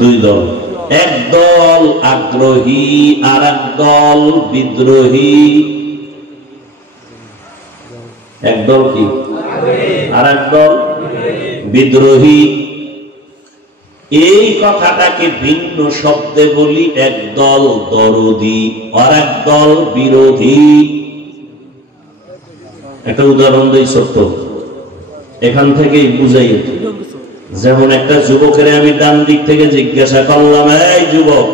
দুই দল, এক দল আগ্রহী আর এক দল বিদ্রোহী। এক দল কি আর এক দল বিদ্রোহী। এই কথাটাকে ভিন্ন শব্দে বলি, এক দল দরদি আর এক দল বিরোধী। একটা উদাহরণ দেই ছোট্ট, এখান থেকেই বুঝাই। যেমন একটা যুবকের আমি ডান দিক থেকে জিজ্ঞাসা করলাম, এই যুবক,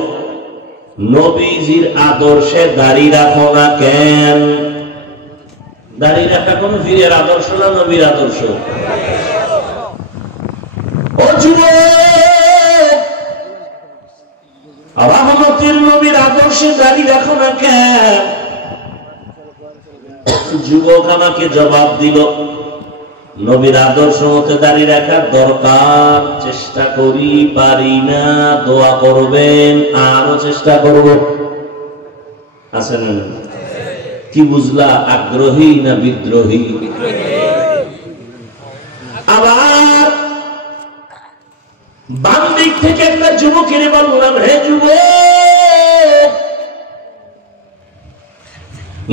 নবীজির আদর্শে দাড়ি রাখো না কেন? দাড়ি রাখা কোন পীরের আদর্শ না নবীর আদর্শ? ও যুবক, রহমতের নবীর আদর্শে দাড়ি রাখো না কেন? যুবক আমাকে জবাব দিল, নবীর আদর্শ মতে দাড়ি রাখার দরকার, চেষ্টা করি, পারি না, দোয়া করবেন, আরো চেষ্টা করব। আছে না? কি বুঝলা, আগ্রহী না বিদ্রোহী? আবার বাম দিক থেকে একটা যুবকের বললাম, হে যুবক,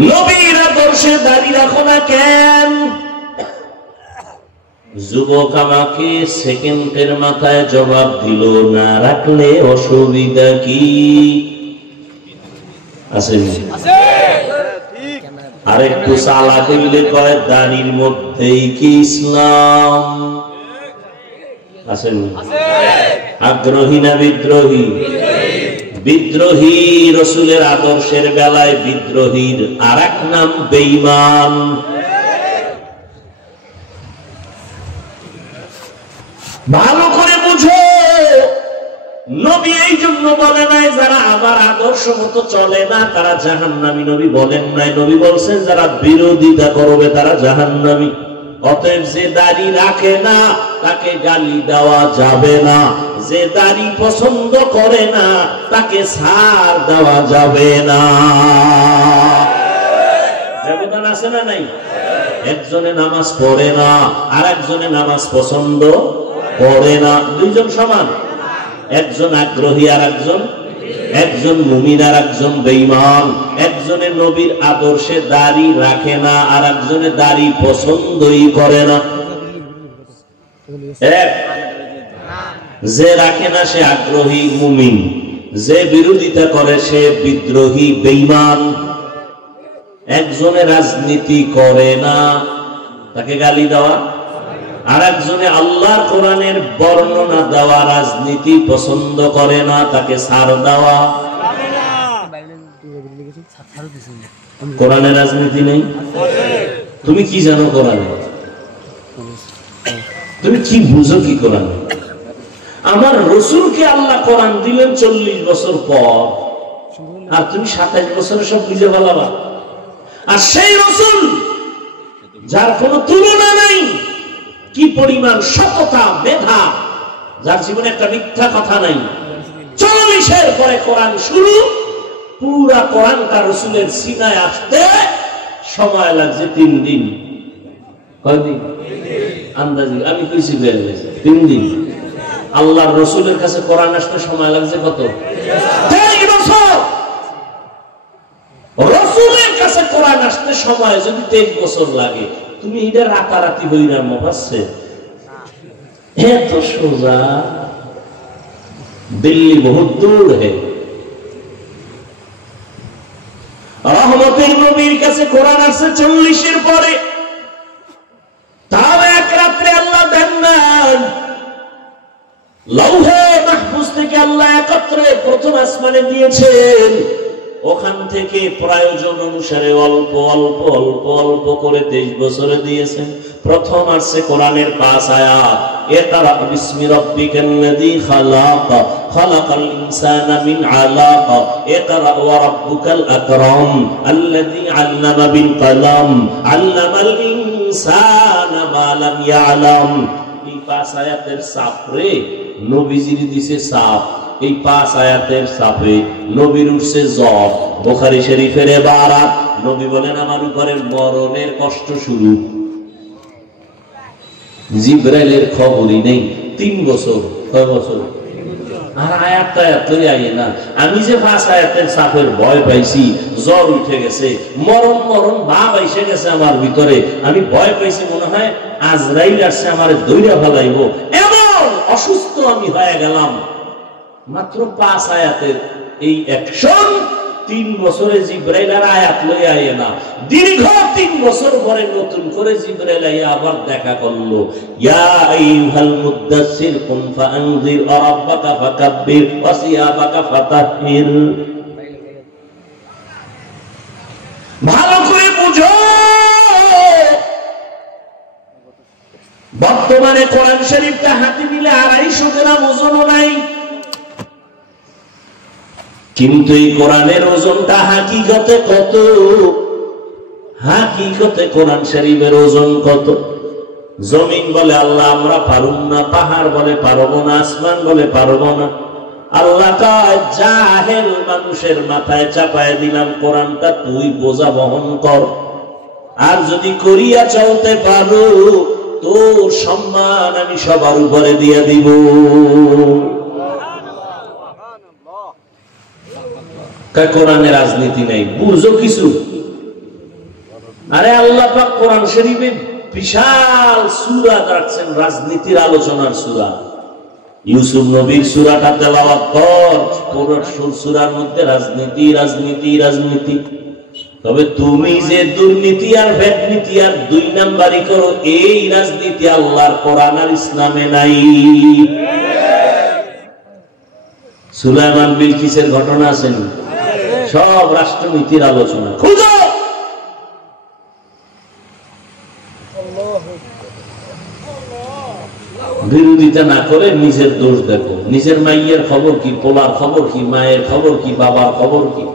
নবীর আদর্শে দাড়ি রাখো না কেন? যুবক আমাকে সেকেন্ডের মাথায় জবাব দিল, না রাখলে অসুবিধা কি আছে? আরেকটু চালাক হইলে কয়, দাড়ির মধ্যেই কি ইসলাম আছে? আগ্রহী না বিদ্রোহী? বিদ্রোহী রাসূলের আদর্শের বেলায় বিদ্রোহীর আরেক নাম বেঈমান। ভালো করে বুঝো, নবী এই জন্য বলে নাই যারা আমার আদর্শ মতো চলে না তারা জাহান্নামী। নবী বলেন নাই, নবী বলছেন যারা বিরোধিতা করবে তারা জাহান্নামী। অতএব যে দাড়ি রাখে না তাকে গালি দেওয়া যাবে না, যে দাড়ি পছন্দ করে না তাকে ছাড় দেওয়া যাবে না। ব্যবধান আছে না নাই? একজনে নামাজ পড়ে না আর একজনে নামাজ পছন্দ করে না, দুইজন সমান? একজন আগ্রহী আর একজন মুমিন আর একজন বেঈমান। একজনের নবীর আদর্শে দাড়ি রাখে না আর একজনে দাড়ি পছন্দই করে না। যে রাখে না সে আগ্রহী মুমিন, যে বিরোধিতা করে সে বিদ্রোহী বেঈমান। একজনে রাজনীতি করে না তাকে গালি দেওয়া, আর একজনে আল্লাহর কোরআনের বর্ণনা দেওয়া রাজনীতি পছন্দ করে না তাকে ছাড় দেওয়া। কোরআনের রাজনীতি নেই? তুমি কি জানো কোরআনে? তুমি কি বুঝো কি কোরআনে? আমার রাসূলকে আল্লাহ কোরআন দিলেন 40 বছর পর, আর তুমি 27 বছরে সব বুঝে ফেলাবা। আর সেই রাসূল যার কোনো তুলনা নেই, কি পরিমাণ সততা, মেধা, যার জীবনে একটা মিথ্যা কথা নাই, 40-এর পরে কোরআন শুরু। পুরা কোরআনটা রাসূলের সিনায় আসতে সময় লাগছে 3 দিন। কয়দিন? আন্দাজি আমি কইছি 3 দিন। আল্লাহর রাসূলের কাছে কোরআন আসতে সময় লাগছে কত? 3 বছর। রাসূলের কাছে কোরআন আসতে সময় যদি 23 বছর লাগে, তুমি এটা রাতারাতি হইরা মুফাসসির এত সোজা? দিল্লি বহুত দূর হে। রহমতের নবীর কাছে কোরআন আসছে 40-এর পরে, তাও এক রাত্রে আল্লাহ দেন না। লৌহে মাহফুজ থেকে আল্লাহ একত্রে প্রথম আসমানে দিয়েছেন, ওখান থেকে প্রয়োজন অনুসারে অল্প অল্প অল্প অল্প করে 23 বছরে দিয়েছেন। প্রথম আসছে কোরআনের 5 আয়াত, ইকরা বিসমি রাব্বিকাল্লাযী খালাক, খালাকাল ইনসানা মিন আলাক, ইকরা ওয়া রাব্বুকাল আকরাম, আল্লাযী আল্লামা বিল কলম, আল্লামাল ইনসানা মা লাম ইয়ালাম। এই 5 আয়াতের সাপরে নবীজির দিছে সাপ, এই 5 আয়াতের সাপে নবীর উঠছে জ্বর। বুখারী শরীফের ইবারত, নবী বলেন আমার উপরে মরণের কষ্ট শুরু। জিবরাইলের খবরই নেই। 3 বছর। কয় বছর? আর আয়াতটা এতই আইয়ে না। আমি যে 5 আয়াতের সাফের ভয় পাইছি, জ্বর উঠে গেছে, মরণ মরণ ভাব এসে গেছে আমার ভিতরে। আমি ভয় পাইছি, মনে হয় আজরাইল আসছে আমারে দইরা ফেলাইবো, এমন অসুস্থ আমি হয়ে গেলাম। মাত্র 5 আয়াতের এই অ্যাকশন 3 বছরে জিবরাইল আর আয়াত লই আইয়ে না, দীর্ঘ 3 বছর পরে নতুন করে জিবরাইল আইয়া আবার দেখা করলো। ইয়া আইয়ুহাল মুদ্দাসসির কুম ফাআনযির ওয়া রাব্বাকা ফাকাব্বির ওয়া সিয়াবাকা ফাতাহহির। ভালো করে বুঝো, বর্তমানে কোরআন শরীফটা হাতে নিলে 250 গ্রাম ওজনও নাই, কিন্তু এই কোরআনের ওজনটা হাকিকতে কত? হাকিকতে কোরআন শরীফের ওজন কত? জমিন বলে আল্লাহ আমরা পারুম না, পাহাড় বলে পারবো না, আসমান বলে পারবো না। আল্লাহ কয় জাহেল মানুষের মাথায় চাপায় দিলাম কোরআনটা, তুই বোঝা বহন কর, আর যদি করিয়া চলতে পারো তোর সম্মান আমি সবার উপরে দিয়ে দিব। কোরআনের রাজনীতি নাই, বুঝো কিছু? আরে আল্লাহ পাক কোরআন শরীফে বিশাল সূরা রাখছেন, রাজনীতির আলোচনার সূরা। ইউসুফ নবীর সূরাটা তেলাওয়াত কর, পুরো সূরার মধ্যে রাজনীতি রাজনীতি রাজনীতি। তবে তুমি যে দুর্নীতি আর ভেটনীতি আর 2 নাম্বারই করো, এই রাজনীতি আল্লাহর কোরআন আর ইসলামে নাই। সুলাইমান বিলকিসের ঘটনা আছে, সব রাষ্ট্রনীতির আলোচনা। খুঁজো, বিরোধিতা না করে নিজের দোষ দেখো। নিজের মাইয়ের খবর কি, পোলার খবর কি, মায়ের খবর কি, বাবার খবর কি?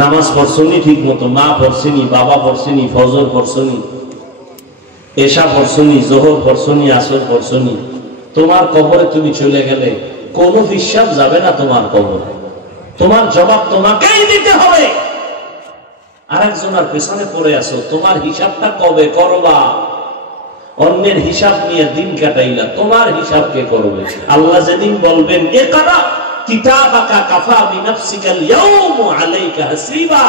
নামাজ পড়ছনি ঠিক মতো, মা পড়ছেনি, বাবা পড়ছেনি, ফজর পড়ছনি, এশা পড়ছনি, জোহর পড়ছনি, আসর পড়ছনি। তোমার কবরে তুমি চলে গেলে কোন হিসাব যাবে না তোমার কবরে, তোমার জবাব তোমাকেই দিতে হবে। আরেকজনের পেছনে পড়ে আছো, তোমার হিসাবটা কবে করবা? অন্যের হিসাব নিয়ে দিন কাটাইলা, তোমার হিসাব কে করবে? আল্লাহ যেদিন বলবেন ইকরা কিতাবাকা কাফা বিনাফসিকাল ইয়াউমা আলাইকা হাসিবা,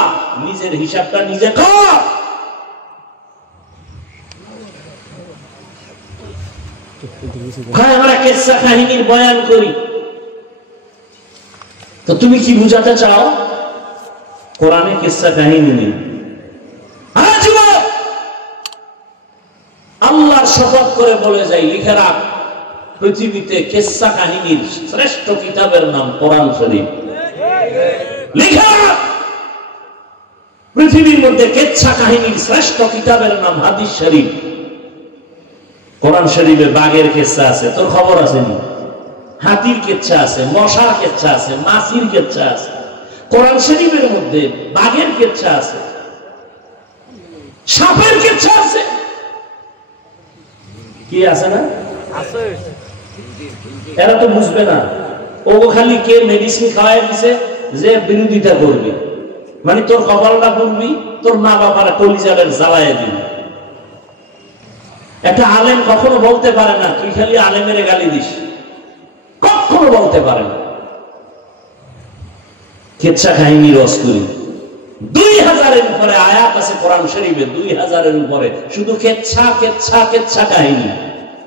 নিজের হিসাবটা নিজে কর। আমরা কিসসা কাহিনীর বয়ান করি, তো তুমি কি বুঝাতে চাও? কোরআনে কিসসা কাহিনী নেই। আল্লাহর শপথ করে বলে যাই, লিখে রাখ, পৃথিবীতে কিসসা কাহিনীর শ্রেষ্ঠ কিতাবের নাম কোরআন শরীফ। লিখে রাখ, পৃথিবীর মধ্যে কিসসা কাহিনীর শ্রেষ্ঠ কিতাবের নাম হাদিস শরীফ। কোরআন শরীফে বাঘের কিসসা আছে, তোর খবর আছে নি? হাতির কিচ্ছা আছে, মশার কিচ্ছা আছে, মাছির কিচ্ছা আছে। কোরআন শরীফের মধ্যে বাঘের কিচ্ছা আছে, সাপের কিচ্ছা আছে, কি আছে না? এরা তো বুঝবে না। ও খালি কে মেডিসিন খাওয়াই দিছে যে বিরোধিতা করবি, মানে তোর কপালটা পড়বি, তোর মা বাবার কলিজারের জ্বালায় দিবি। একটা আলেম কখনো বলতে পারে না তুই খালি আলেমের গালি দিস, কখনো বলতে পারে না। কিচ্ছা কাহিনীর অস্তুরি 2000-এর উপরে আয়াত আছে কোরআন শরীফে, 2000-এর উপরে শুধু কিচ্ছা কিচ্ছা কিচ্ছা কাহিনী।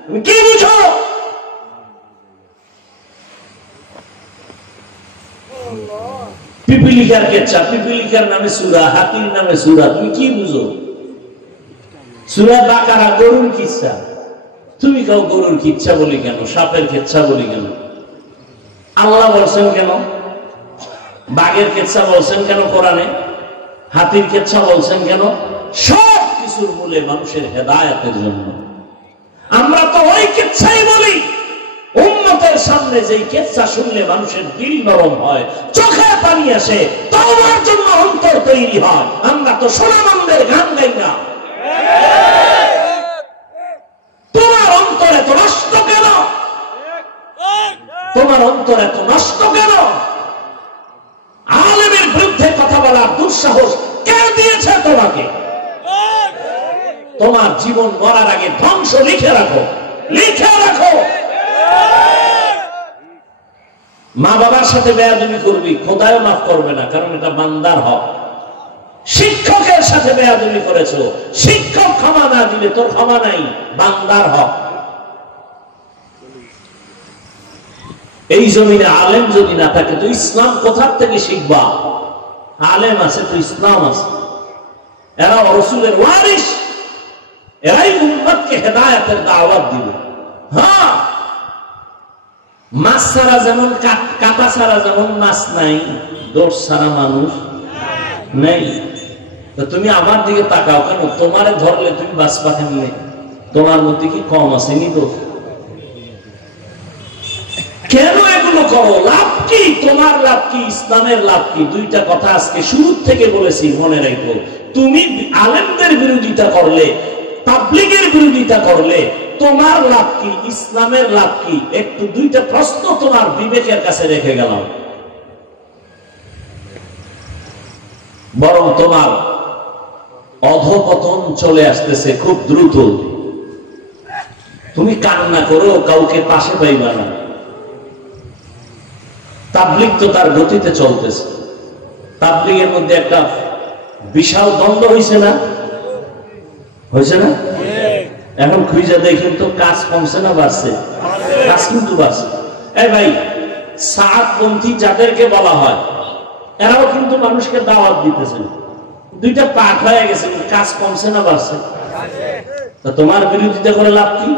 তুমি কি বুঝো? পিপিলিকার কিচ্ছা, পিপিলিকার নামে সূরা, হাতির নামে সূরা, তুমি কি বুঝো? সূরা বাকারা গরুর কিচ্ছা, তুমি কাউ গরুর কিচ্ছা বলি কেন, সাপের কিচ্ছা বলি কেন? আল্লাহ বলছেন কেন? বাঘের কিচ্ছা বলছেন কেন কোরআনে? হাতির কিচ্ছা বলছেন কেন? সব কিছুর মূলে মানুষের হেদায়েতের জন্য। আমরা তো ওই কিচ্ছাই বলি, উম্মতের সামনে যেই কিচ্ছা শুনলে মানুষের দিল নরম হয়, চোখে পানি আসে, তওবার জন্য অন্তর তৈরি হয়। আমরা তো সোনামন্দের গান গাই না। তোমার অন্তর এত নষ্ট কেন? তোমার অন্তর এত নষ্ট কেন? আলেমের বিরুদ্ধে কথা বলার দুঃসাহস কে দিয়েছে তোমাকে? তোমার জীবন মরার আগে ধ্বংস লিখে রাখো, লিখে রাখো। মা বাবার সাথে বেয়াদবি করবি, খোদাও মাফ করবে না, কারণ এটা বান্দার হক। শিক্ষকের সাথে বেয়াদবি করেছো, শিক্ষক ক্ষমা না দিলে তোর ক্ষমা নাই, বান্দার হক। এই জমিনে আলেম যদি না থাকে তো ইসলাম কোথার থেকে শিখবা? আলেম আছে তো ইসলাম আছে। এরা রাসূলের ওয়ারিস, এরাই উম্মতকে হেদায়েতের দাওয়াত দিবে। হ্যাঁ, মাছ ছাড়া যেমন কাঁটা ছাড়া যেমন মাছ নাই, দোষ ছাড়া মানুষ নেই। তুমি আমার দিকে তাকাও কেন? তোমারে ধরলে তুমি বাঁচবা কেমনে? তোমার মধ্যে কি কম আছে নি? দোষ কেন এগুলো করো? লাভ কি? তোমার লাভ কি? ইসলামের লাভ কি? দুইটা কথা আজকে শুরু থেকে বলেছি, মনে রাখো। তুমি আলেমদের বিরোধিতা করলে, তাবলীগের বিরোধিতা করলে তোমার লাভ কি? ইসলামের লাভ কি? একটু দুইটা প্রশ্ন তোমার বিবেকের কাছে রেখে গেলাম। বরং তোমার অধঃপতন চলে আসতেছে খুব দ্রুত। তুমি কান্না করো, কাউকে পাশে পাইবা না। তাবলীগ তো তার গতিতে চলতেছে। তাবলীগের মধ্যে একটা বিশাল দ্বন্দ্ব হয়েছে না? হয়েছে না? এখন খুঁজে দেখেন তো, কাজ কমছে না বাড়ছে? কাজ কিন্তু বাড়ছে। এই ভাই, সাআদপন্থী যাদেরকে বলা হয়, এরাও কিন্তু মানুষকে দাওয়াত দিতেছে। দুইটা পাঠ হয়ে গেছে, কাজ কমছে না বাড়ছে? তা তোমার বিরোধিতা করে লাভ কি?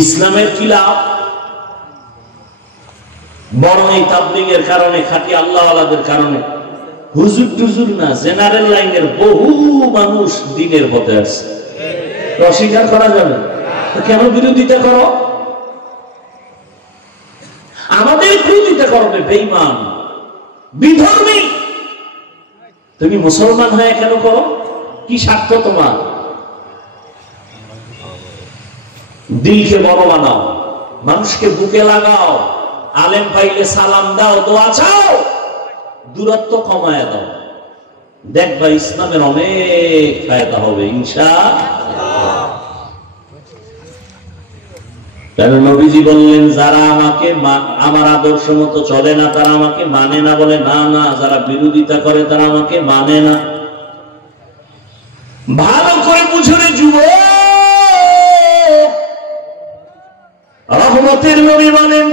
ইসলামের কি লাভ? বরং এই তাবলীগের কারণে, খাঁটি আল্লাহওয়ালাদের কারণে, হুজুর টুজুর না, জেনারেল লাইনের বহু মানুষ দ্বীনের পথে আছে। অস্বীকার করা যাবে? কেন বিরোধিতা করো? আমাদের বিরোধিতা করবে বেঈমান, বিধর্মী। তুমি মুসলমান হয়ে কেন করো? কি স্বার্থ তোমার? দিলকে বড় বানাও, মানুষকে বুকে লাগাও, আলেম পাইলে সালাম দাও, দোয়া চাও, দূরত্ব কমায় দাও, দেখবা ইসলামের অনেক ফায়দা হবে ইনশাআল্লাহ। কারণ নবীজি বললেন, যারা আমাকে আমার আদর্শ মতো চলে না তারা আমাকে মানে না। বলে না না, যারা বিরোধিতা করে তারা আমাকে মানে না। ভালো করে বুঝলে যুবক, রহমতের নবী বলেন,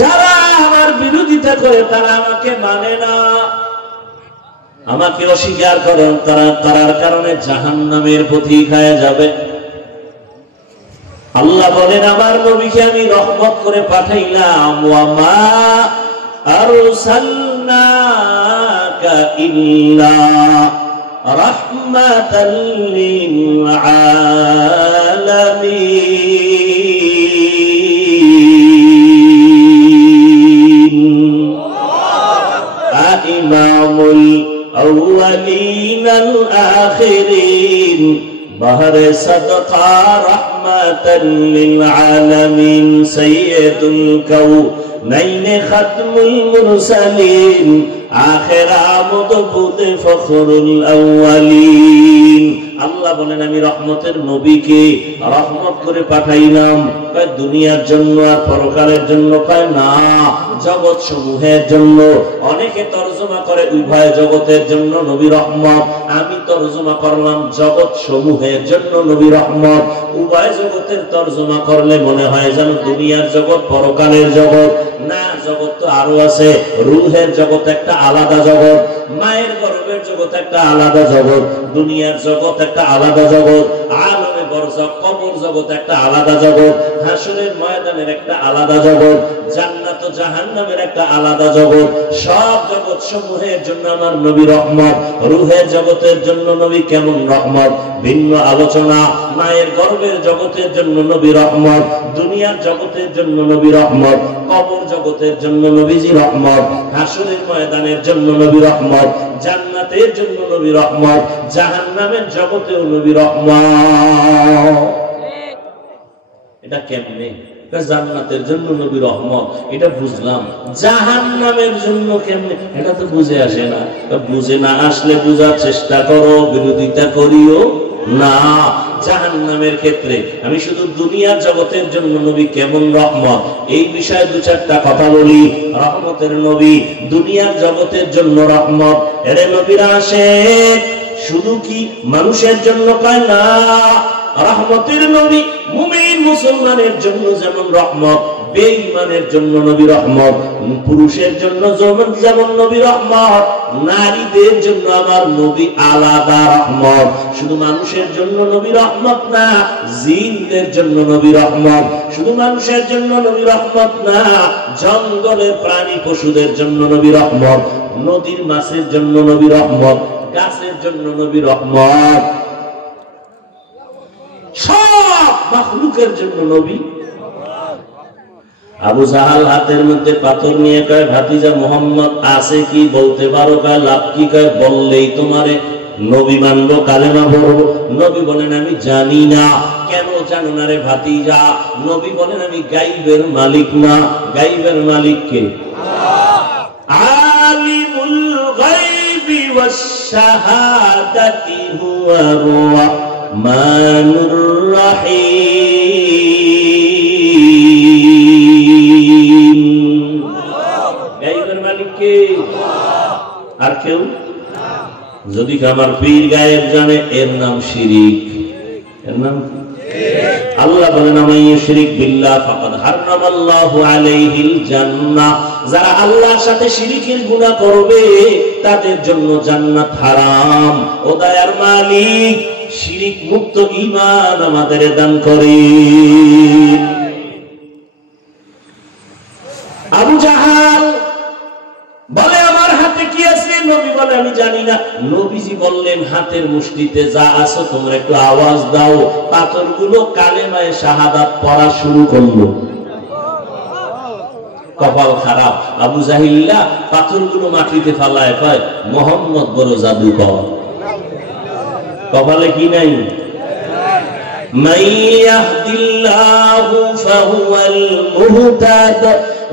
যারা আমার বিরোধিতা করে তারা আমাকে মানে না, আমাকে অস্বীকার করে, তারা করার কারণে জাহান্নামের পথিক হয়ে যাবে। আল্লাহ বলেন, আমার নবীকে আমি রহমত করে পাঠাইলাম। ওয়া মা আরসালনাকা ইল্লা রাহমাতাল লিল আলামিন। ইমামুল আউয়ালিন আল আখিরিন, বাহরে সাদকা রাহমাতাল লিল আলামিন, সাইয়্যিদুল কাউনাইন খাতমুল মুরসালিন, আখির আমদ বুতে ফখরুল আউয়ালিন। আল্লাহ বলেন, আমি রহমতের নবীকে রহমত করে পাঠাইলাম। কয় দুনিয়ার জন্য আর পরকালের জন্য? কয় না, জগৎ সমূহের জন্য। অনেকে তরজমা করে উভয় জগতের জন্য নবী রহমত, আমি তরজমা করলাম জগৎ সমূহের জন্য নবী রহমত। উভয় জগতের তরজমা করলে মনে হয় যেন দুনিয়ার জগৎ পরকালের জগৎ। না, জগৎ তো আরো আছে। রূহের জগৎ একটা আলাদা জগৎ, মায়ের গর্ভের জগৎ একটা আলাদা জগৎ, দুনিয়ার জগৎ একটা আলাদা জগৎ, আলমে বরজখ কবর জগৎ একটা আলাদা জগৎ, হাসরের ময়দানের একটা আলাদা জগৎ, জান্নাত ও জাহান্নামের একটা আলাদা জগৎ। সব জগৎ সমূহের জন্য আমার নবী রহমত। রূহের জগতের জন্য নবী কেমন রহমত, ভিন্ন আলোচনা। মায়ের গর্ভের জগতের জন্য নবী রহমত, দুনিয়ার জগতের জন্য নবী রহমত, কবর জগতের জন্য নবীজি রহমত, হাসরের ময়দানের জন্য নবী রহমত, জান্নাতের জন্য নবী রহমত, জাহান্নামের জগতেও নবী রহমত। এটা কেমনে? জান্নাতের জন্য নবী রহমত, এটা বুঝলাম। জাহান্নামের জন্য কেমনে? এটা তো বুঝে আসে না। বুঝে না আসলে বুঝার চেষ্টা করো, বিরোধিতা করিও না। জাহান্নামের ক্ষেত্রে আমি শুধু দুনিয়ার জগতের জন্য নবী কেমন রহমত এই বিষয়ে দু চারটা কথা বলি। রহমতের নবী, দুনিয়ার জগতের জন্য রহমত। এরে নবীরা আসে শুধু কি মানুষের জন্য কয় না, রহমতের নবী মুমিন মুসলমানের জন্য যেমন রহমত, বেঈমানের জন্য নবী রহমত, পুরুষের জন্য যেমন নবী রহমত, নারীদের জন্য আমার নবী আলাদা রহমত। শুধু মানুষের জন্য নবী রহমত না, জিনদের জন্য নবী রহমত। শুধু মানুষের জন্য নবী রহমত না, জঙ্গলের প্রাণী পশুদের জন্য নবী রহমত, নদীর মাছের জন্য নবী রহমত, গাছের জন্য নবী রহমত, সব মাখলুকের জন্য নবী। আবু জাহাল হাতের মধ্যে পাথর নিয়ে কয়, ভাতিজা মুহাম্মদ আছে কি বলতে পারো? কয় লাভ কি? কয় বললেই তোমারে নবী মানবো, কালেমা পড়বো। নবী বলেন আমি জানি না। কেন জানো না রে ভাতিজা? নবী বলেন আমি গাইবের মালিক না। গাইবের মালিক কে? আলিমুল গায়বি ওয়াশ শাহাদাতি হুয়ার রাহমানুর রাহিম। গায়বের মালিক কে? আর কেউ? যদি আমার পীর গায়েব জানে, এর নাম শিরিক। এর নাম আল্লাহ বলেন আমান ইউশরিক বিল্লাহ ফাকাদ হারামাল্লাহু আলাইহিল জান্নাহ। যারা আল্লাহর সাথে শিরিকের গুনাহ করবে তাদের জন্য জান্নাত হারাম। ও দয়ার মালিক, শিরিক মুক্ত ঈমান আমাদের দান করেন। আবু জাহাল বলে আমার হাতে কি আছে? নবী বলে আমি জানি না। নবীজি বললেন হাতের মুষ্টিতে যা আছে তোমরা একটু আওয়াজ দাও। পাথরগুলো কালেমায়ে শাহাদাত পড়া শুরু করলো। কপাল খারাপ, আবু জাহিল্লা পাথরগুলো মাটিতে ফালায় কয় মুহাম্মদ বড় জাদুকর। কপালে কি নাই? মান ইয়াহদিল্লাহু ফাহুয়াল মুহতাদ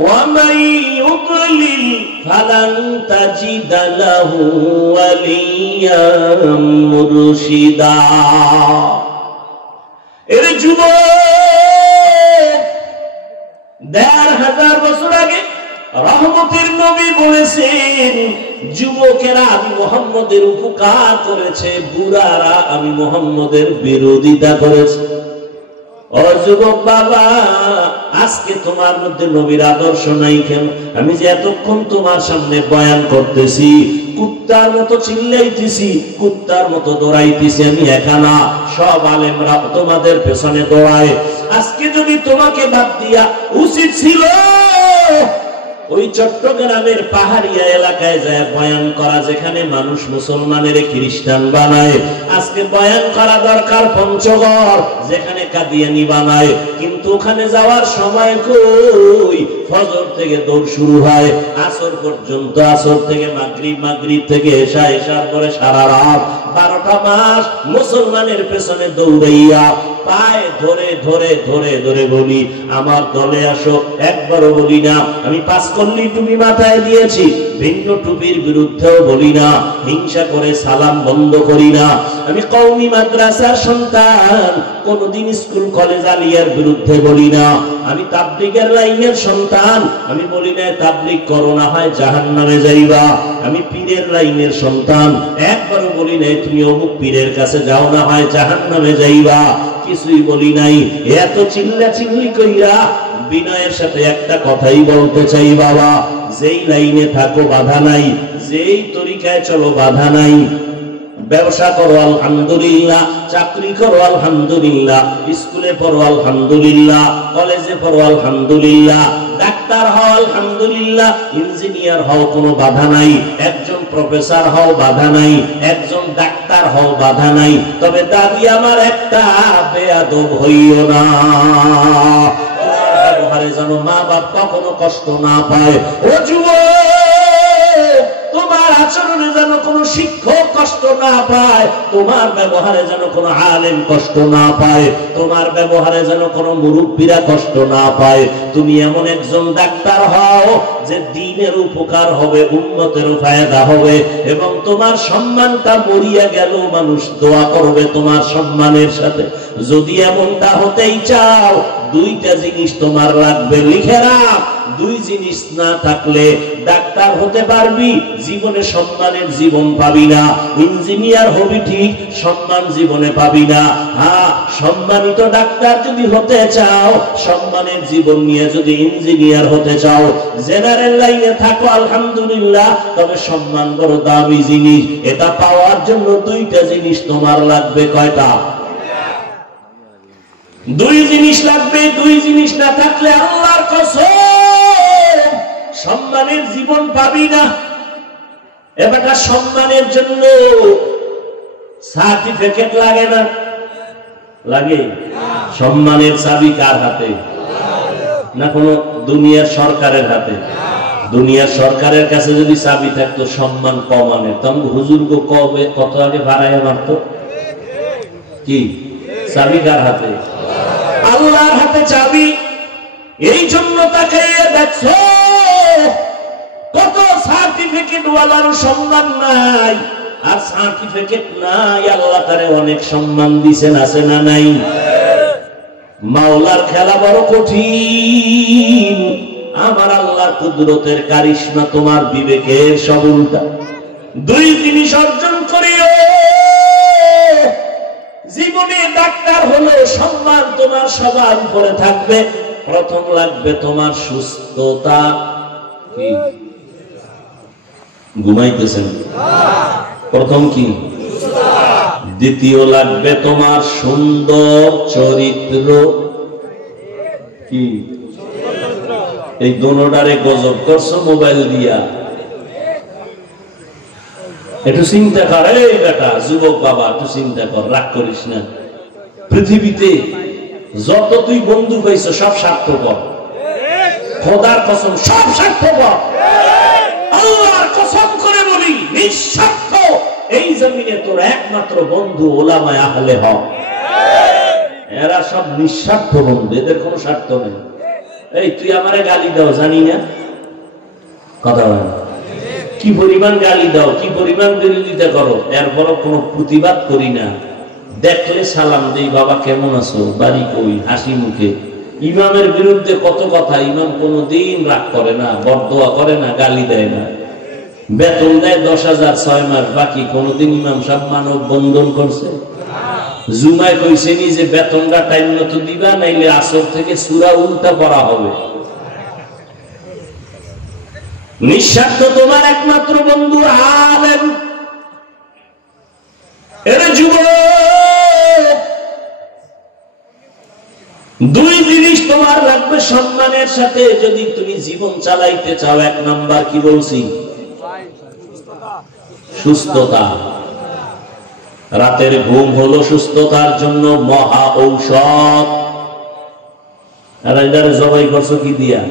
ওয়া মান ইউদ্লিল ফালান তাজিদা লাহু ওয়ালিয়াম মুরশিদা। এর যুবক, ১৫০০ বছর আগে রহমতের নবী বলেছেন যুবকেরা আমি মুহাম্মদের উপকার করেছে, বুড়ারা আমি মুহাম্মদের বিরোধিতা করেছে। ও যুবক বাবা, আজকে তোমার মধ্যে নবীর আদর্শ নাই কেন? আমি যে এতক্ষণ তোমার সামনে বয়ান করতেছি, কুত্তার মতো চিল্লাইতেছি, কুত্তার মতো দৌড়াইতেছি, আমি একা না, সব আলেমরা তোমাদের পেছনে দৌড়ায়। আজকে যদি তোমাকে বাদ দিয়া উচিত ছিল ওই চট্টগ্রামের পাহাড়িয়া এলাকায় যায় বয়ান করা, যেখানে মানুষ মুসলমানের খ্রিস্টান বানায়। আজকে বয়ান করা দরকার পঞ্চগড়, যেখানে কাদিয়ানি বানায়। কিন্তু ওখানে যাওয়ার সময় কই? ফজর থেকে দৌড় শুরু হয় আসর পর্যন্ত, আসর থেকে মাগরিব, মাগরিব থেকে এশা, এশার পরে সারা রাত 12টা মাস মুসলমানের পেছনে দৌড়াইয়া পায়ে ধরে ধরে ধরে ধরে বলি আমার দলে আসো। একবারও বলি না আমি 5 কল্লি টুপি মাথায় দিয়েছি, ভিন্ন টুপির বিরুদ্ধেও বলি না, হিংসা করে সালাম বন্ধ করি না। আমি কওমি মাদ্রাসার সন্তান, কোনদিন স্কুল কলেজ আলিয়ার বিরুদ্ধে বলি না। আমি তাবলীগের লাইনের সন্তান, আমি বলি না তাবলীগ করো না হয় জাহান্নামে যাইবা। আমি পীরের লাইনের সন্তান, একবারও বলি নাই তুমি অমুক পীরের কাছে যাও না হয় জাহান্নামে যাইবা। কিছুই বলি নাই। এত চিল্লা চিল্লি কইরা বিনয়ের সাথে একটা কথাই বলতে চাই বাবা, যেই লাইনে থাকো বাধা নাই, যেই তরিকায় চলো বাধা নাই। ব্যবসা করো আলহামদুলিল্লাহ, চাকরি করো আলহামদুলিল্লাহ, স্কুলে পড়ো আলহামদুলিল্লাহ, কলেজে পড়ো আলহামদুলিল্লাহ, ডাক্তার হও আলহামদুলিল্লাহ, ইঞ্জিনিয়ার হও কোনো বাধা নাই, একজন প্রফেসর হও বাধা নাই, একজন ডাক্তার হও বাধা নাই। তবে দাবি আমার একটা, বেয়াদব হইও না। ব্যবহারে যেন মা বাপ কখনো কষ্ট না পায়। ও যুবক, তোমার আচরণে যেন কোনো শিক্ষক কষ্ট না পায়, তোমার ব্যবহারে যেন কোনো আলেম কষ্ট না পায়, তোমার ব্যবহারে যেন কোনো মুরব্বীরা কষ্ট না পায়। তুমি এমন একজন ডাক্তার হও যে দ্বীনের উপকার হবে, উম্মতেরও ফায়দা হবে, এবং তোমার সম্মানটা মরিয়া গেল মানুষ দোয়া করবে তোমার সম্মানের সাথে। যদি এমনটা হতেই চাও, দুইটা জিনিস তোমার লাগবে, লিখে রাখ। দুই জিনিস না থাকলে ডাক্তার হতে পারবি, জীবনে সম্মানের জীবন পাবি না। ইঞ্জিনিয়ার হবি ঠিক, সম্মান জীবনে পাবি না। হ্যাঁ, সম্মানিত ডাক্তার যদি হতে চাও, সম্মানের জীবন নিয়ে যদি ইঞ্জিনিয়ার হতে চাও, জেনারেল লাইনে থাকো আলহামদুলিল্লাহ, তবে সম্মান বড় দামি জিনিস। এটা পাওয়ার জন্য দুইটা জিনিস তোমার লাগবে। কয়টা? দুই জিনিস লাগবে। দুই জিনিস না থাকলে আল্লাহর কসম সম্মানের জীবন পাবি না। এবার সম্মানের জন্য সার্টিফিকেট লাগে না? লাগে। সম্মানের চাবি কার হাতে? না কোনো দুনিয়ার সরকারের হাতে? দুনিয়ার সরকারের কাছে যদি চাবি থাকতো সম্মান কমানে, তখন হুজুর গো কবে কত আগে বাড়াইয়া মারতো। কি চাবি কার হাতে? আল্লাহর হাতে চাবি। এই জন্য তাকে দেখছো কত সার্টিফিকেট ওয়ালার সম্মান নাই, আর সার্টিফিকেট নাই আল্লাহ তারে অনেক সম্মান দিছেন, আছে না নাই? মাওলার খেলা বড় কঠিন। আমার আল্লাহর কুদরতের কারিশমা তোমার বিবেকের সব উল্টা। দুই জিনিস অর্জন করিও। জীবনে ডাক্তার হলো সম্মান তোমার সবার উপরে থাকবে। প্রথম লাগবে তোমার সুস্থতা। কি ঘুমাইতেছেন? প্রথম কি? দ্বিতীয় লাগবে তোমার সুন্দর চরিত্র। কি এই দোনোটারে গজব করছো মোবাইল দিয়া। একটু চিন্তা কর, এই বেটা যুবক বাবা, একটু চিন্তা কর, রাগ করিস না। পৃথিবীতে যত তুই বন্ধু পাইছো সব স্বার্থপর। খোদার কসম সব স্বার্থপর। আল্লাহর কসম করে বলি, নিঃস্বার্থ এই জমিনে তোর একমাত্র বন্ধু ওলামায়ে আহলে হক। এরা সব নিঃস্বার্থ বন্ধু, এদের কোনো স্বার্থ নেই। এই তুই আমারে গালি দাও জানি না, কথা বল, কি পরিমাণ গালি দাও, কি পরিমাণ বিরোধিতা করো, এরপরও কোনো প্রতিবাদ করি না। দেখলে সালাম দেই, বাবা কেমন আছো, বাড়ি কই, হাসি মুখে। ইমামের বিরুদ্ধে কত কথা, ইমাম কোনোদিন রাগ করে না, বরদোয়া করে না, গালি দেয় না। বেতন দেয় 10,000 6 মাস, বাকি কোনোদিন ইমাম সাহেব মানব বন্ধন করছে? জুমায় কইছে নি যে বেতনটা টাইম মতো দিবা, নাইলে আসর থেকে সূরা উল্টা পড়া হবে। নিঃস্বার্থ তোমার একমাত্র বন্ধু আলেম। এর যুবক, দুই জিনিস তোমার লাগবে সম্মানের সাথে যদি তুমি জীবন চালাইতে চাও। এক নাম্বার কি বলছি? সুস্থতা। রাতের ঘুম হলো সুস্থতার জন্য মহা ঔষধ। জবাই করছো কি দিয়া?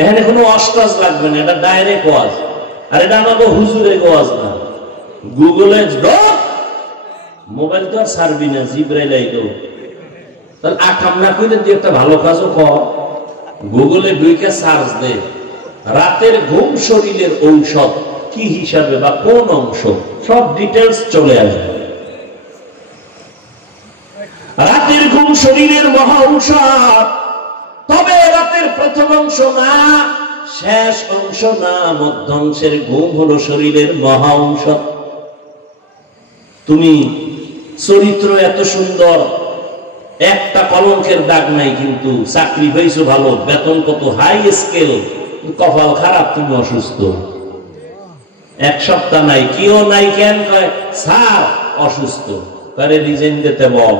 এখানে কোনো অস্টাজ লাগবে না, এটা ডাইরেক্ট ওয়াজ। আর এটা আমাকে হুজুরের ওয়াজ না। গুগলে মোবাইল তো আর ছাড়বি না, জিব্রাইল আইলো। তাহলে আকাম না কইলে তুই একটা ভালো কাজও কর, গুগলে ঢুকে সার্চ দে রাতের ঘুম শরীরের ঔষধ কি হিসাবে বা কোন অংশ, সব ডিটেলস চলে আসবে। রাতের ঘুম শরীরের মহা ঔষধ। তবে রাতের প্রথম অংশ না, শেষ অংশ না, মধ্যাংশের ঘুম হলো শরীরের মহা ঔষধ। তুমি চরিত্র এত সুন্দর, একটা কলঙ্কের দাগ নাই, কিন্তু চাকরি পাইছো ভালো, বেতন কত হাই স্কেল, কপাল খারাপ, তুমি অসুস্থ। এক সপ্তাহ নাই, কিও নাই, কেন কয় স্যার অসুস্থ, তারে রিজাইন দিতে বল।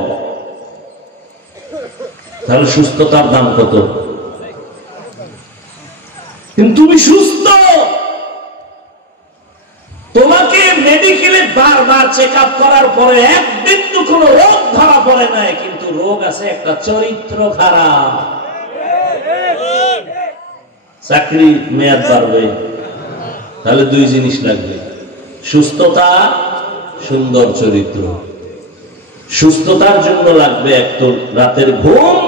তাহলে সুস্থতার দাম কত? কিন্তু তুমি সুস্থ, তোমাকে মেডিকেলে বারবার চেক আপ করার পরে এক বিন্দু কোনো রোগ ধরা পড়ে নাই, কিন্তু রোগ আছে একটা, চরিত্র খারাপ। চাকরি মেয়াদ বাড়বে, তাহলে দুই জিনিস লাগবে, সুস্থতা, সুন্দর চরিত্র। সুস্থতার জন্য লাগবে এক তো রাতের ঘুম,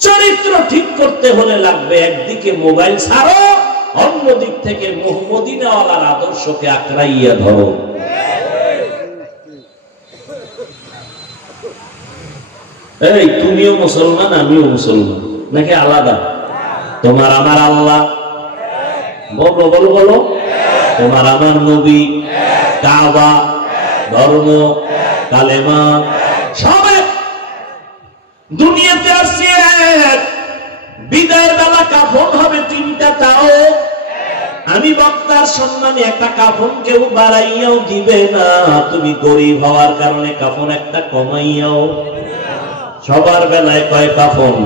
চরিত্র ঠিক করতে হলে লাগবে একদিকে মোবাইল ছাড়ো, অন্য দিক থেকে মদিনাওয়ালার আদর্শকে আঁকড়াইয়া ধরো। এই তুমিও মুসলমান, আমিও মুসলমান, নাকি আলাদা? তোমার আমার আল্লাহ, বলো বলো বলো, তোমার আমার নবী, কাবা, ধর্ম, কালেমা, সব এক। দুনিয়াতে আসছে এক, বিদায়ের বেলা কাফন হবে তিনটা, তাও আমি বক্তার সম্মানে একটা কাফন কেউ বাড়াইয়াও দিবে না। তুমি গরিব হওয়ার কারণে কাফন একটা কমাইয়াও। সবার বেলায় কয় কাফন,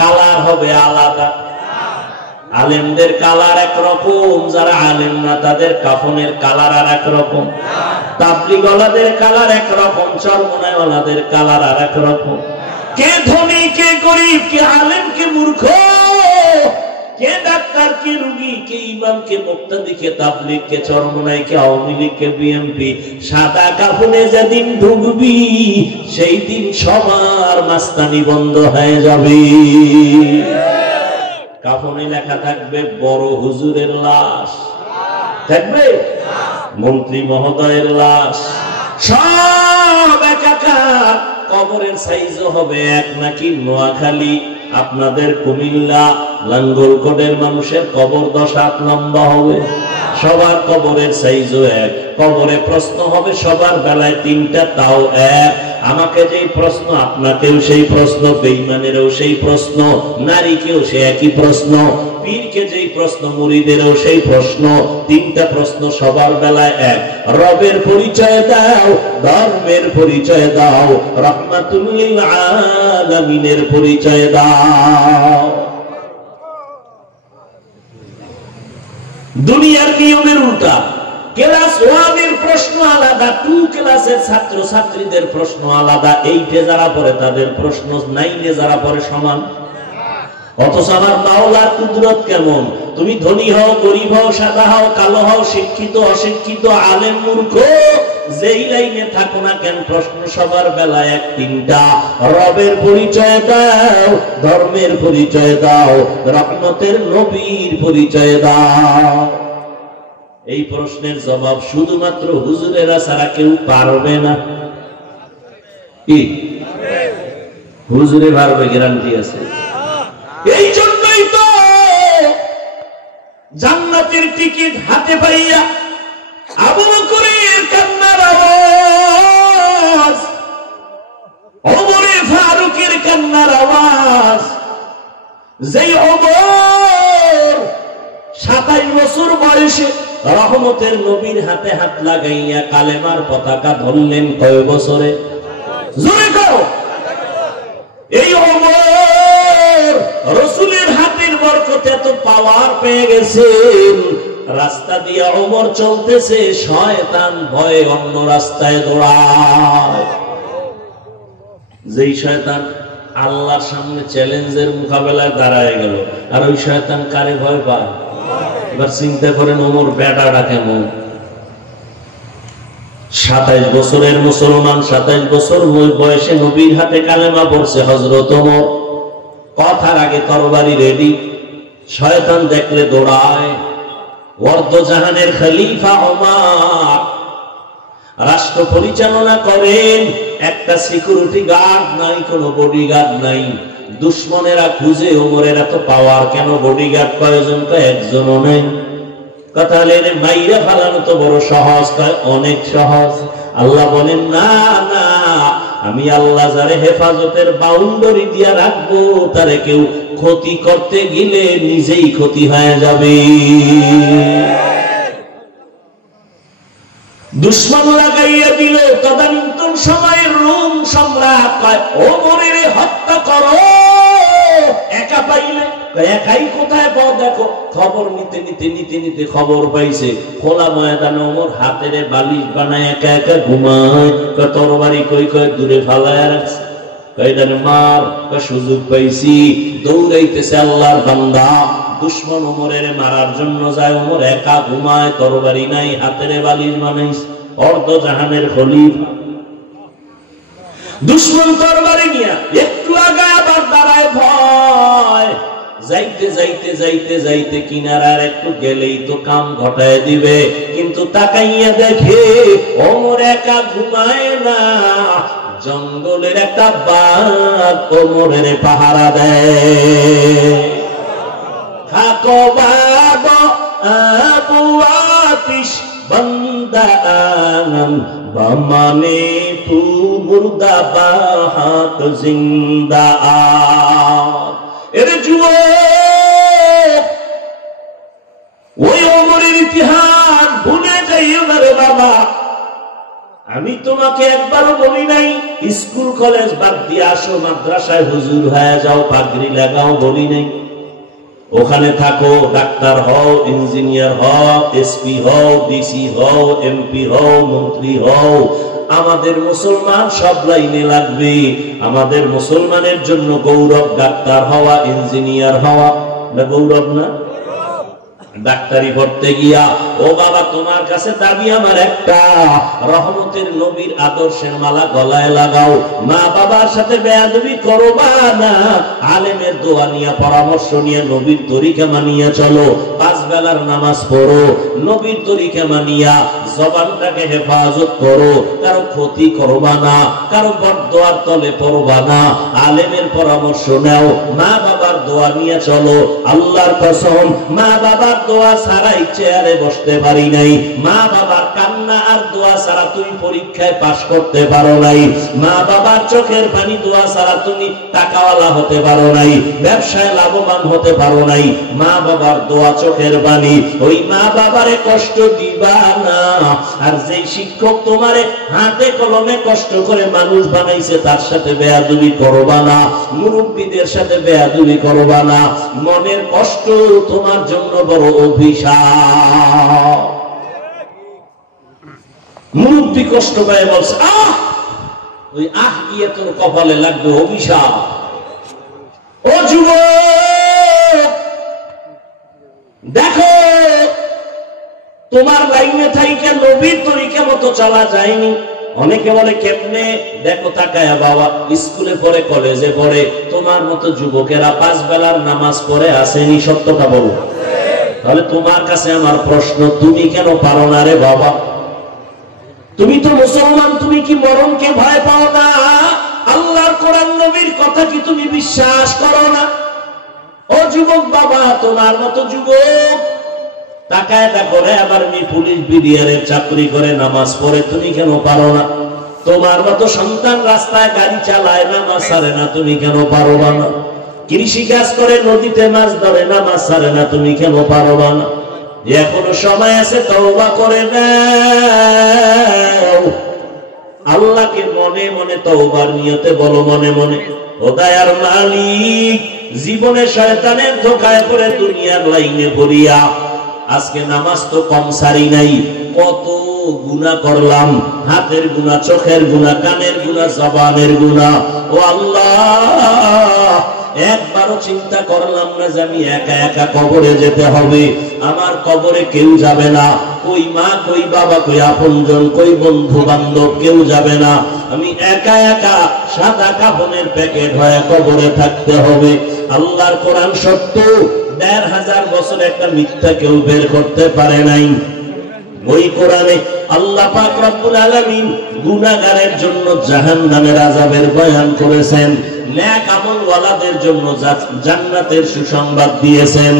কালার হবে আলাদা। আলেমদের কালার একরকম, যারা আলেম না তাদের কাফনের কালার আর একরকম। তাবলীগওয়ালাদের কালার একরকম, চরমনাইওয়ালাদের কালার আর একরকম। কে ধনী, কে গরিব, কে আলেম, কে মূর্খ, কে ডাক্তার, কে রোগী, কে ইমাম, কে মুক্তাদি, কে তাবলীগ, কে চরমনাই, কে আওয়ামী লীগ, কে বিএনপি। সাদা কাফনে যেদিন ঢুকবি সেই দিন সবার মাস্তানি বন্ধ হয়ে যাবে। কাফনে লেখা থাকবে বড় হুজুরের লাশ, থাকবে মন্ত্রী মহোদয়ের লাশ, সব একাকার। কবরের সাইজও হবে এক, নাকি নোয়াখালী, আপনাদের কুমিল্লা, লাঙ্গলকোটের মানুষের কবর 10 হাত লম্বা হবে। সবার কবরের সাইজও এক। কবরে প্রশ্ন হবে সবার বেলায় তিনটা, তাও এক। আমাকে যেই প্রশ্ন আপনাকেও সেই প্রশ্ন, বেঈমানেরও সেই প্রশ্ন, নারীকেও সে একই প্রশ্ন, পীরকে যেই প্রশ্ন মুরিদেরও সেই প্রশ্ন। তিনটা প্রশ্ন সবার বেলায় এক। রবের পরিচয় দাও, ধর্মের পরিচয় দাও, রাহমাতুল লিল আলামিনের পরিচয় দাও। দুনিয়ার নিয়মের উল্টা। ক্লাস 1 এর প্রশ্ন আলাদা, 2 ক্লাসের ছাত্র ছাত্রীদের প্রশ্ন আলাদা। 8 এ যারা পড়ে তাদের প্রশ্ন 9 এ যারা পড়ে সমান। অথচ আমার মাওলার কুদরত কেমন! তুমি ধনী হও, গরিব হও, সাদা হও, কালো হও, শিক্ষিত, অশিক্ষিত, আলেম, মূর্খ, যেই লাইনে থাকো না কেন, প্রশ্ন সবার বেলায় এক, তিনটা। রবের পরিচয় দাও, ধর্মের পরিচয় দাও, রহমতের নবীর পরিচয় দাও। এই প্রশ্নের জবাব শুধুমাত্র হুজুরেরা ছাড়া কেউ পারবে না। কি হুজুরে পারবে? গ্যারান্টি আছে। এই জন্যই তো জান্নাতের টিকিট হাতে পাইয়া আবু বকরের কান্নার আওয়াজ, ওমরে ফারুকের কান্নার আওয়াজ, যেই ওমর 27 বছর বয়সে রহমতের নবীর হাতে হাত লাগাইয়া কালেমার পতাকা ধরলেন কয় বছরে? জোরে করো। এই ওমর রাসূলের হাতের বরকতে এত পাওয়ার পেয়ে গেছেন, রাস্তা দিয়ে ওমর চলতেছে, শয়তান ভয়ে অন্য রাস্তায় দৌড়ায়। যেই শয়তান আল্লাহর সামনে চ্যালেঞ্জের মোকাবেলায় দাঁড়ায় গেল, আর ওই শয়তান কারে ভয় পায়? এবার চিন্তা করেন ওমর বেটাটা কেমন। 27 বছরের মুসলমান, 27 বছর বয়সে নবীর হাতে কালেমা পড়ছে হযরত ওমর। কথার আগে তরবারি রেডি, শয়তান দেখলে দৌড়ায়। ওয়ার্দজাহানের খলিফা ওমর রাষ্ট্র পরিচালনা করেন, একটা সিকিউরিটি গার্ড নাই, কোনো বডিগার্ড নাই। দুশ্মনেরা খুঁজে ওমরের এত পাওয়ার কেন, বডিগার্ড কয়জন? একজনও নাই। কথা হলে মাইরা ফালানো তো বড় সহজ, অনেক সহজ। আল্লাহ বলেন না না, আমি আল্লাহ যারে হেফাজতের বাউন্ডারি দিয়া রাখবো, তারে কেউ ক্ষতি করতে গেলে নিজেই ক্ষতি হয়ে যাবে। দুশ্মন লাগাইয়া দিল। তদানীন্তন সময়ের রোম সম্রাট কয় ওমরের হত্যা করো। একা পাইলে একাই কোথায় পাও? দেখো খবর নিতে নিতে নিতে নিতে খবর পাইছে খোলা ময়দানে ওমর হাতের বালিশ বানায় একা একা ঘুমায়। তরবারি কই কয় দূরে ফালায় রাখছে। কয়দার মার সুযোগ পাইছি, দৌড়াইতেছে আল্লাহর বান্দা। দুশমন ওমরের মারার জন্য যায়, ওমর একা ঘুমায়, তরবারি নাই, হাতের বালিশ বানাইছে, অর্ধ জাহানের খলিফা। দুশমন তরবারি নিয়া একটু আগায় আবার দাঁড়ায়, ভয়। যাইতে যাইতে যাইতে যাইতে কিনারার একটু গেলেই তো কাম ঘটায় দিবে, কিন্তু তাকাইয়া দেখে ওমর একা ঘুমায় না, জঙ্গলের একটা বাঘ ওমরের পাহারা দেয়। থাকো বাঘ আবু আতিশ বন্দা আনম বামানে তু মুর্দা বাহাত জিন্দা আ। এরে যুবক, ওই ওমরের ইতিহাস ভুলে যাইও না রে বাবা। আমি তোমাকে একবারও বলি নাই স্কুল কলেজ বাদ দিয়ে আসো, মাদ্রাসায় হুজুর হয়ে যাও, পাগড়ি লাগাও, বলি নাই। ওখানে থাকো, ডাক্তার হও, ইঞ্জিনিয়ার হও, এসপি হও, ডিসি হও, এমপি হও, মন্ত্রী হও। আমাদের মুসলমান সব লাইনে লাগবে। আমাদের মুসলমানের জন্য গৌরব ডাক্তার হওয়া, ইঞ্জিনিয়ার হওয়া, না গৌরব না? ডাক্তারি পড়তে গিয়া ও বাবা, তোমার কাছে দাবি আমার একটা, রহমতের নবীর আদর্শের মালা গলায় লাগাও, মা বাবার সাথে বেয়াদবি করবা না, আলেমের দোয়া নিয়ে পরামর্শ নিয়ে নবীর তরিকা মানিয়া চলো, 5 বেলার নামাজ পড়ো, নবীর তরিকা মানিয়া জবানটাকে হেফাজত করো, কারো ক্ষতি করবা না, কারো বদদোয়ার তলে পড়বা না, আলেমের পরামর্শ নাও, মা বাবার দোয়া নিয়ে চলো। আল্লাহর কসম, মা বাবার দোয়া ছাড়াই চেয়ারে বসতে পারি নাই, মা বাবার কান্না আর দোয়া ছাড়া তুমি পরীক্ষায় পাশ করতে পারো নাই, মা বাবার চোখের পানি দোয়া ছাড়া তুমি টাকাওয়ালা হতে পারো নাই, ব্যবসায় লাভবান হতে পারো নাই। মা বাবার দোয়া চোখের পানি, ওই মা বাবারে কষ্ট দিবা না। আর যেই শিক্ষক তোমারে হাতে কলমে কষ্ট করে মানুষ বানাইছে তার সাথে বেয়াদবি করবা না, মুরব্বীদের সাথে বেয়াদবি করবা না। মনের কষ্ট তোমার জন্য বড় অভিশাপ। মুরব্বী কষ্ট পায় বলছে আহ, ওই আহ গিয়ে তোর কপালে লাগবে অভিশাপ। ও যুবক, দেখো তোমার লাইনে থাইকা নবীর তরিকা মতো চলা যায়নি। অনেকে বলে কেমনে, দেখো তাকায়া বাবা, স্কুলে পড়ে, কলেজে পড়ে, তোমার মতো যুবকেরা 5 বেলার নামাজ পড়ে আসেনি, সত্যটা বলো। তাহলে তোমার কাছে আমার প্রশ্ন, তুমি কেন পারো না রে বাবা? তুমি তো মুসলমান, তুমি কি মরণকে ভয় পাও না? আল্লাহর কোরআন নবীর কথা কি তুমি বিশ্বাস করো না? ও যুবক বাবা, তোমার মতো যুবক তাকায় দেখো রে, আবার আমি পুলিশ বিডিআরের চাকরি করে নামাজ পড়ে, তুমি কেন পারো না? তোমার মতো সন্তান রাস্তায় গাড়ি চালায়, নামাজ ছাড়ে না, তুমি কেন পারো না? কৃষি কাজ করে, নদীতে মাছ ধরে, নামাজ ছাড়ে না, তুমি কেন পারো না? এখনো সময় আছে, তওবা করে নাও। আল্লাহকে মনে মনে তওবার নিয়তে বলো, মনে মনে, ও দয়ার মালিক, জীবনে শয়তানের ধোঁকায় পড়ে দুনিয়ার লাইনে পড়িয়া আজকে নামাজ তো কম সারি নাই, কত গুনাহ করলাম, হাতের গুনাহ, চোখের গুনাহ, কানের গুনাহ, জবানের গুনাহ। ও আল্লাহ, একবারও চিন্তা করলাম না যে আমি একা একা কবরে যেতে হবে। আমার কবরে কেউ যাবে না, কই মা, কই বাবা, কই আপনজন, কই বন্ধু বান্ধব, কেউ যাবে না। আমি একা একা সাদা কাফনের প্যাকেট হয়ে কবরে থাকতে হবে। আল্লাহর কোরআন সত্য, ১৫০০ বছর একটা মিথ্যা কেউ বের করতে পারে নাই। ওই কোরআনে আল্লাহ পাক রব্বুল আলামিন গুনাহগারের জন্য জাহান্নামের আযাবের বয়ান করেছেন, নেক আমলওয়ালাদের জন্য জান্নাতের সুসংবাদ দিয়েছেন।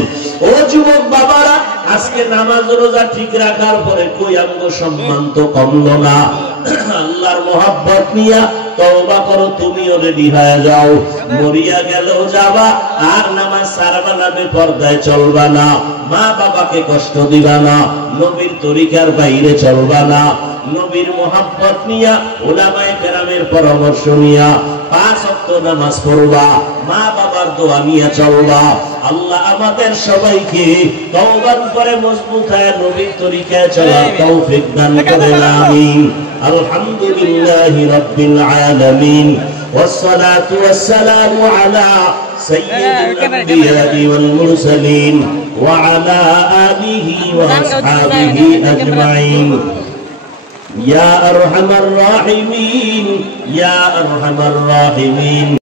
ও যুবক বাবারা, আজকে নামাজ রোজা ঠিক রাখার পরে কই আঙ্গ সম্মান তো কমলো না। আল্লাহর মহব্বত নিয়া তওবা করো, তুমিও রেডি হয়ে যাও। মরিয়া গেলেও যাবা, আর নামাজ ছাড়বা না, বেপরদায় চলবা না, মা বাবাকে কষ্ট দিবা না, নবীর তরিকার বাইরে চলবা না, নবীর মহব্বত নিয়া, উলামায়ে কেরামের পরামর্শ নিয়া 5 ওয়াক্ত নামাজ পড়বা, মা বাবার দোয়া নিয়ে চলবা। আল্লাহ আমাদের সবাইকে তওবার পরে মজবুত হয়ে নবীর তরিকায় চলার তৌফিক দান করেন, আমিন। আলহামদুলিল্লাহি রাব্বিল আলামিন। والصلاة والسلام على سيد الأنبياء والمرسلين وعلى آله وأصحابه أجمعين يا أرحم الراحمين يا أرحم الراحمين